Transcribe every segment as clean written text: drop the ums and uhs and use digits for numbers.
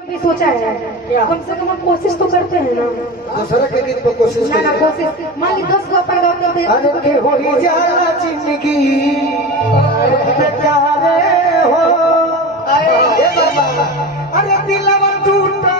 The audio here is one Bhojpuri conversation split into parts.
भी सोचा है कम से कम हम कोशिश तो करते हैं ना। दूसरा के गीत पर कोशिश ना कोशिश मान ली 10 गो पर गाते थे। अरे के हो ही जाला जिंदगी बेचारे हो ए बाबा अरे दिलवा टूटा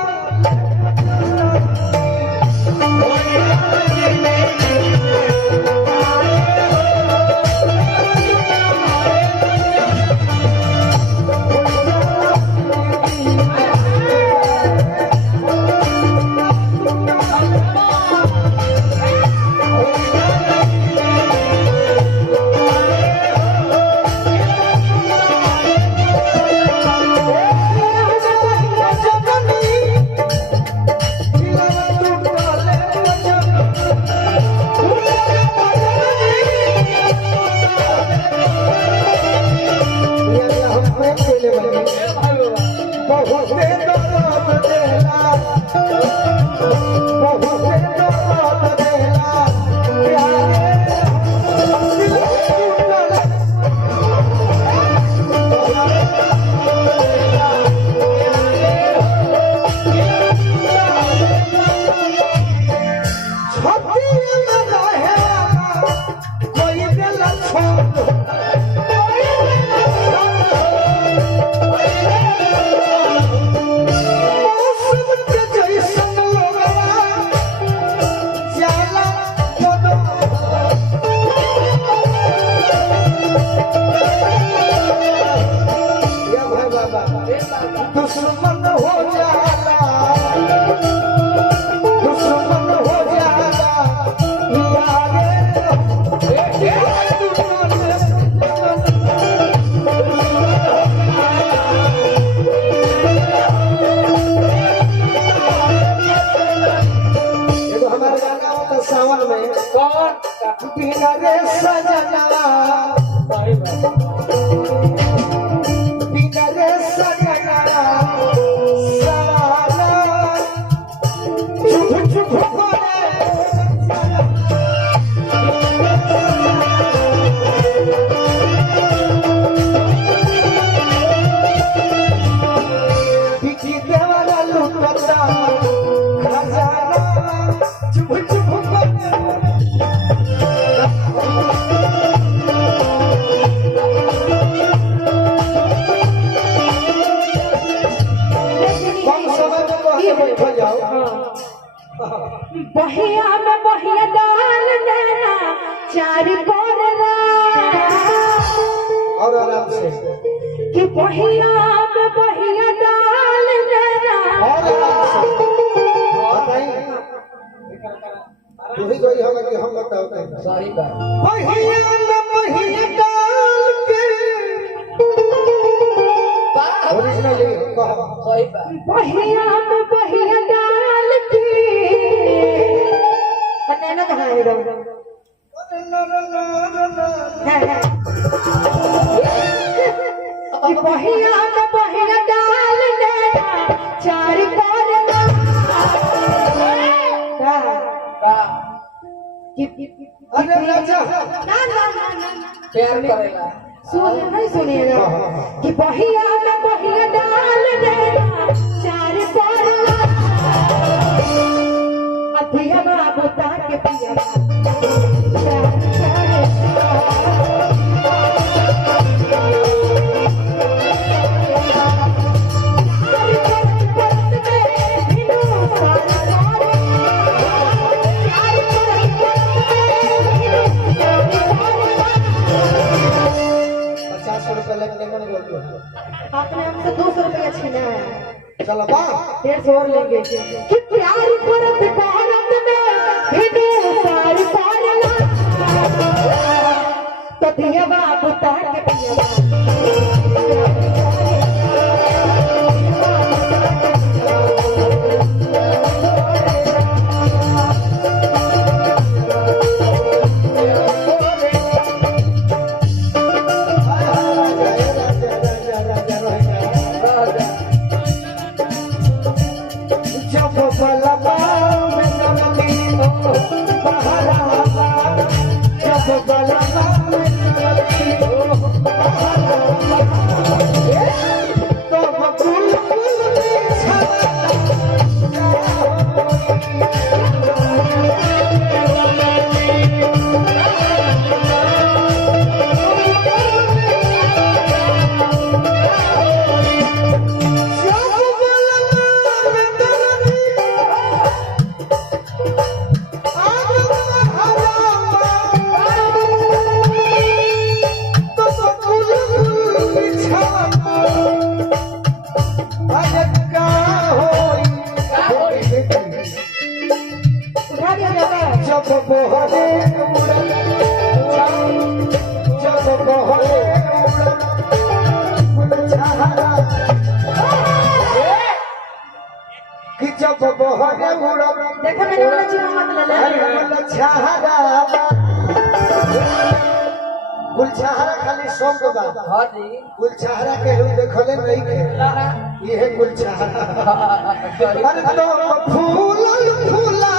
दुश्मन हो जाला एगो हमारे गाना होता सावन में कौन बिना रे सजना बिना रे सजना बहिया में बहिया डाल देना चार कोरला और आराम से कि बहिया में बहिया डाल देना और आराम से बताइए तू ही कोई होगा कि हम बताओ सॉरी बात बहिया में बहिया डाल के ओरिजिनल कहो सही बात बहिया में बहिया डाल के नैना कहाँ है इधर कि बहिया में बहिया डाल देना चार कोरला अरे राजा ना प्यार करेगा नहीं सुनिएगा कि बहिया में बहिया डाल देना चार कोरला अतिया बाबू ताके पिया आपने हमसे 200 रुपया छीना है। चलो बा 150 और लेंगे कि प्यार करत कोरत में हिडू सार कोरला ततिया बाबू ताके पिया जब बलबा में नमली जब बहरे उड़न जब बहरे उड़न छहरा कि जब बहरे उड़न देखो मैंने बोला चीज मत ले ले छहरा गुलछहरा खाली शब्द बा हां जी गुलछहरा के हम देखले नहीं के ये है गुलछहरा अरे तो फूल फूला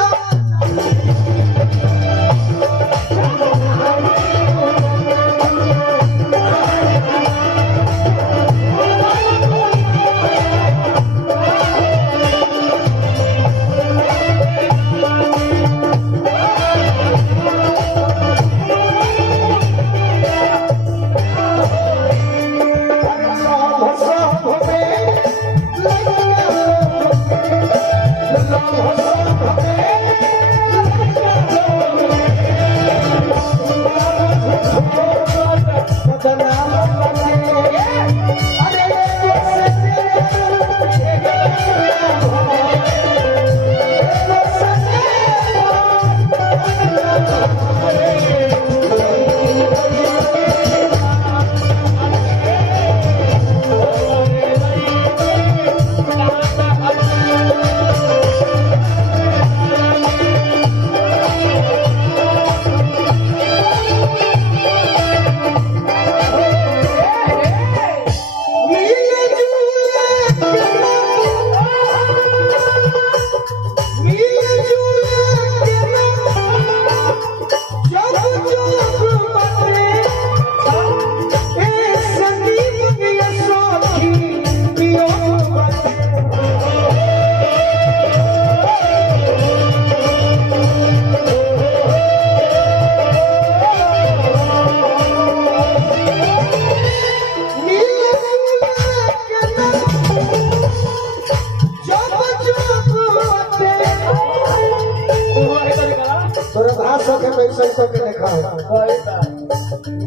पैसा के देखा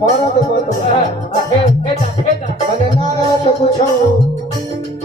मारा तो मत मैंने ना रहा तो पूछो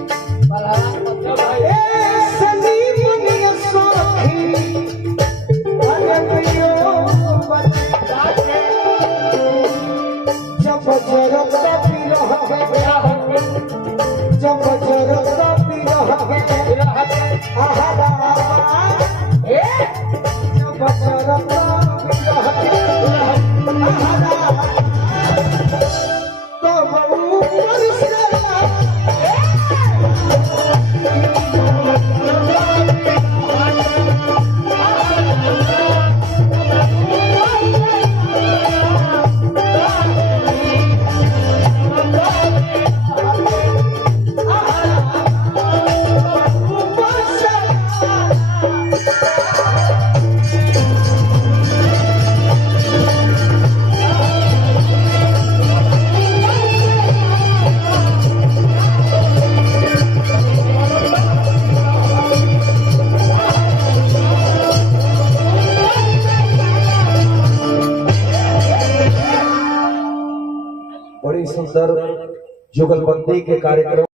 बड़ी सुंदर जुगलबंदी के कार्यक्रम।